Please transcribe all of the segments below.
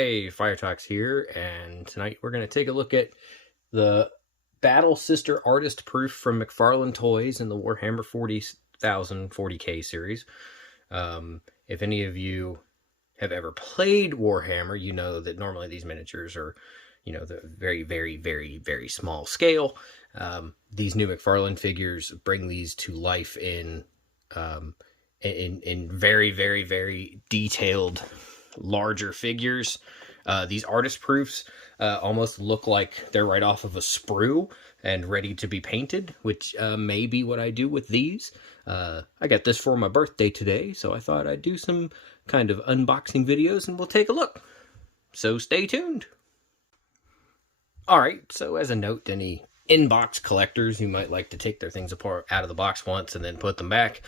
Hey, Firetox here, and tonight we're going to take a look at the BattleSister Artist Proof from McFarlane Toys in the Warhammer 40,000 40K series. If any of you have ever played Warhammer, you know that normally these miniatures are, the very, very, very, very small scale. These new McFarlane figures bring these to life in very, very, very detailed, larger figures. These artist proofs almost look like they're right off of a sprue and ready to be painted, which may be what I do with these. I got this for my birthday today, so I thought I'd do some kind of unboxing videos and we'll take a look. So stay tuned. Alright, so as a note to any in-box collectors who might like to take their things apart out of the box once and then put them back,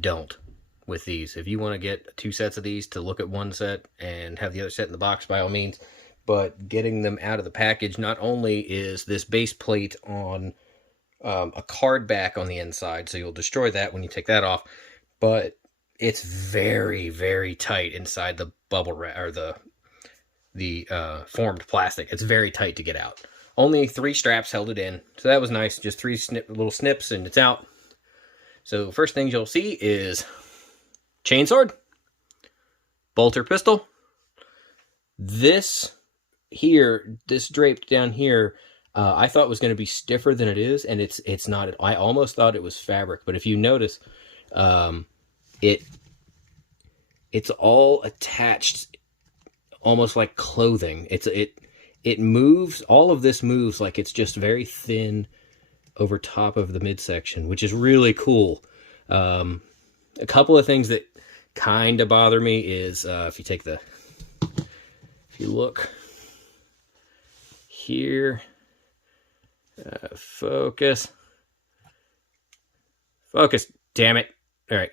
don't with these. If you want to get 2 sets of these to look at one set and have the other set in the box, by all means. But getting them out of the package, not only is this base plate on a card back on the inside, so you'll destroy that when you take that off, but it's very, very tight inside the bubble wrap, or the formed plastic. It's very tight to get out. Only 3 straps held it in, so that was nice. Just 3 little snips and it's out. So first things you'll see is chainsword, bolter pistol. This here, this draped down here, I thought was going to be stiffer than it is, and it's not. I almost thought it was fabric, but if you notice, it's all attached, almost like clothing. It moves. All of this moves like it's just very thin over top of the midsection, which is really cool. A couple of things that kind of bother me is if you look here, focus, damn it. All right.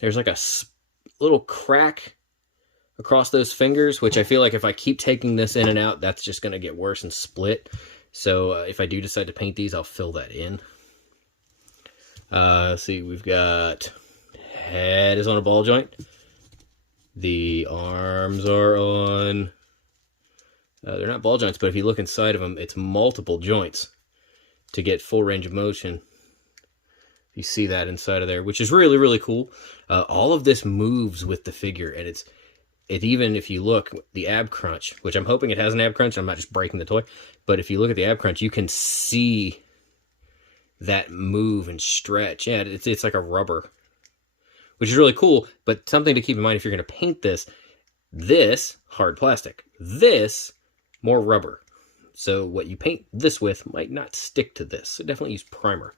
There's like a little crack across those fingers, which I feel like if I keep taking this in and out, that's just going to get worse and split. So if I do decide to paint these, I'll fill that in. Let's see, we've got head is on a ball joint. The arms are on, they're not ball joints, but if you look inside of them, it's multiple joints to get full range of motion. You see that inside of there, which is really, really cool. All of this moves with the figure, and it even, if you look, the ab crunch, which I'm hoping it has an ab crunch, I'm not just breaking the toy, but if you look at the ab crunch, you can see that move and stretch. Yeah, it's like a rubber, which is really cool, but something to keep in mind if you're going to paint this hard plastic, this more rubber. So what you paint this with might not stick to this. So definitely use primer.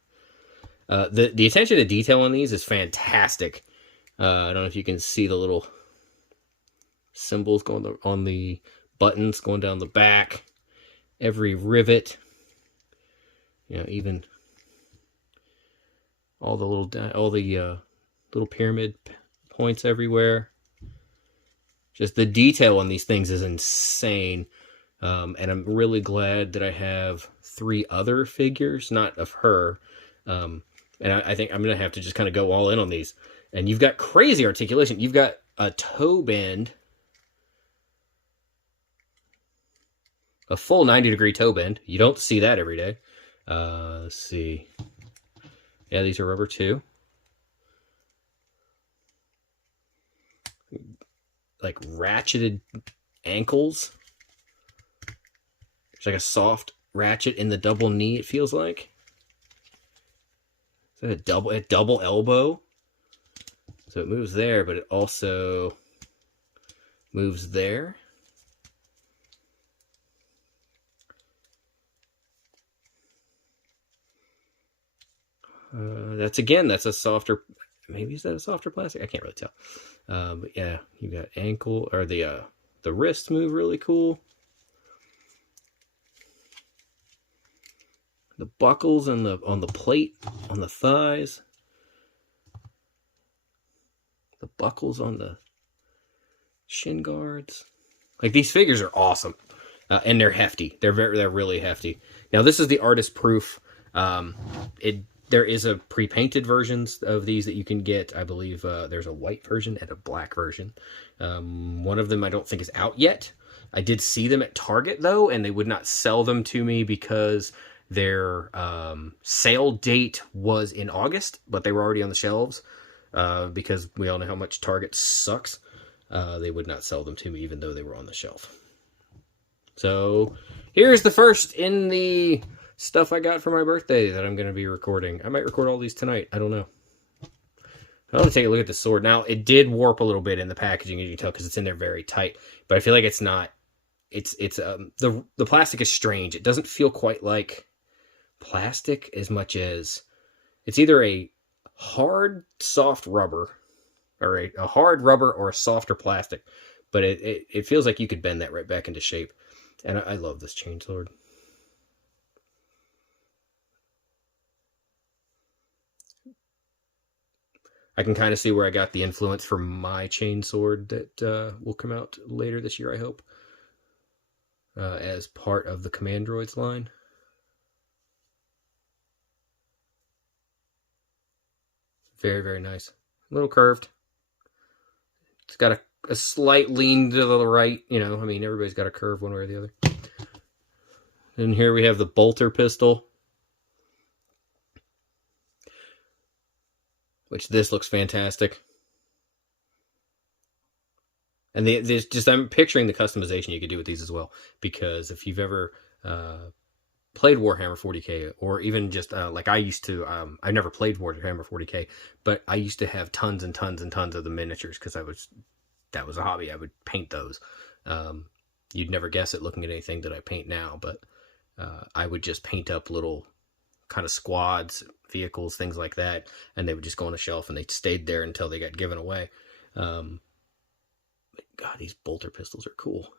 The attention to detail on these is fantastic. I don't know if you can see the little symbols going on the buttons going down the back. Every rivet, even all the little pyramid points everywhere. Just the detail on these things is insane. And I'm really glad that I have 3 other figures, not of her. And I think I'm going to have to just kind of go all in on these. And you've got crazy articulation. You've got a toe bend, a full 90-degree toe bend. You don't see that every day. Let's see. Yeah, these are rubber too. Like ratcheted ankles. There's like a soft ratchet in the double knee, it feels like. Is that a double elbow? So it moves there, but it also moves there. That's a softer, maybe is that a softer plastic? I can't really tell. But yeah, you got ankle, or the wrists move really cool. The buckles on the plate, on the thighs. The buckles on the shin guards. Like, these figures are awesome. And they're hefty. They're really hefty. Now, this is the artist proof. There is a pre-painted versions of these that you can get. I believe there's a white version and a black version. One of them I don't think is out yet. I did see them at Target, though, and they would not sell them to me because their sale date was in August, but they were already on the shelves because we all know how much Target sucks. They would not sell them to me even though they were on the shelf. So here's the first in the stuff I got for my birthday that I'm going to be recording. I might record all these tonight. I don't know. I want to take a look at the sword. Now, it did warp a little bit in the packaging, as you can tell, because it's in there very tight. But I feel like it's not. The plastic is strange. It doesn't feel quite like plastic as much as it's either a hard, soft rubber, or a hard rubber or a softer plastic. But it feels like you could bend that right back into shape. And I love this chainsword. I can kind of see where I got the influence for my chainsword that will come out later this year, I hope, as part of the Command Droids line. Very, very nice. A little curved. It's got a slight lean to the right. You know, I mean, everybody's got a curve one way or the other. And here we have the bolter pistol, which this looks fantastic. And there's just, I'm picturing the customization you could do with these as well. Because if you've ever played Warhammer 40k, or even just like I used to, I never played Warhammer 40k, but I used to have tons and tons and tons of the miniatures because that was a hobby. I would paint those. You'd never guess it looking at anything that I paint now, but I would just paint up little kind of squads, vehicles, things like that, and they would just go on a shelf and they stayed there until they got given away. God, these bolter pistols are cool.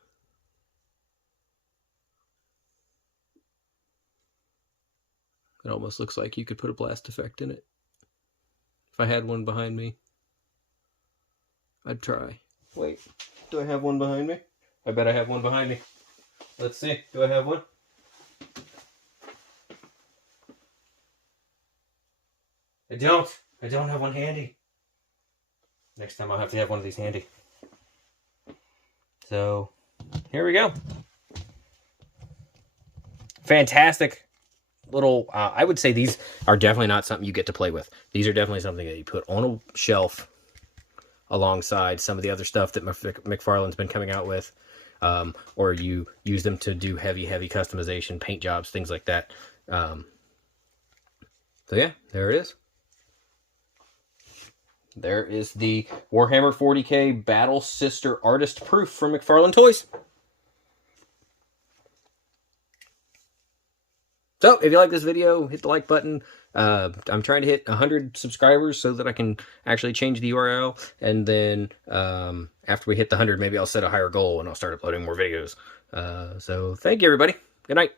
It almost looks like you could put a blast effect in it. If I had one behind me, I'd try. Wait, do I have one behind me? I bet I have one behind me. Let's see, do I have one? I don't have one handy. Next time I'll have to have one of these handy. So, here we go. Fantastic little, I would say these are definitely not something you get to play with. These are definitely something that you put on a shelf alongside some of the other stuff that McFarlane's been coming out with. Or you use them to do heavy customization, paint jobs, things like that. So yeah, there it is. There is the Warhammer 40k BattleSister Artist Proof from McFarlane Toys. So, if you like this video, hit the like button. I'm trying to hit 100 subscribers so that I can actually change the URL. And then after we hit the 100, maybe I'll set a higher goal and I'll start uploading more videos. So, thank you, everybody. Good night.